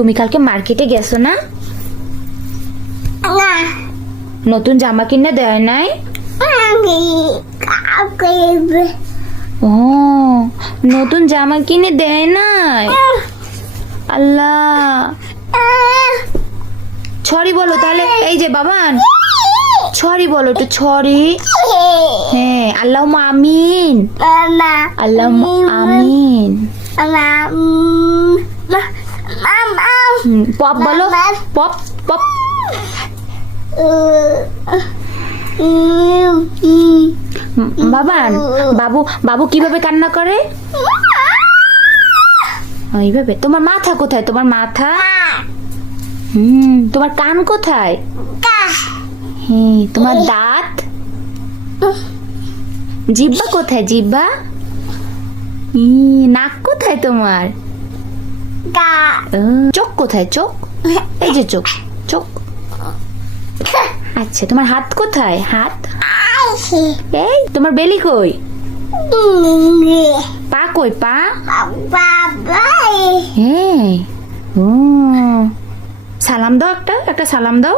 তুমি কালকে মার্কেটে গেছো না? না নতুন জামা কিনে দেয় নাই? আমি কাউকে ও, নতুন জামা কিনে দেয় নাই? আল্লাহ, ছড়ি বলো তাহলে। এই যে বাবান, ছড়ি বলো একটু, ছড়ি। হ্যাঁ, আল্লাহ আমিন, মামা আল্লাহ আমিন। মামা পপ বলো, পপ পপ। বাবান, বাবু বাবু কিভাবে কান্না করে? এইভাবে। তোমার মাথা কোথায়? তোমার মাথা? তোমার কান কোথায়? হ্যাঁ, তোমার দাঁত? জিহ্বা কোথায়? জিহ্বা? নাক কোথায় তোমার? চোখ কোথায়? চোখ? এই যে চোখ, চোখ। আচ্ছা, তোমার হাত কোথায়? হাত? এই তোমার বেলি কই? পা কই? পা? হ্যাঁ। ও, সালাম দাও, একটা একটা সালাম দাও।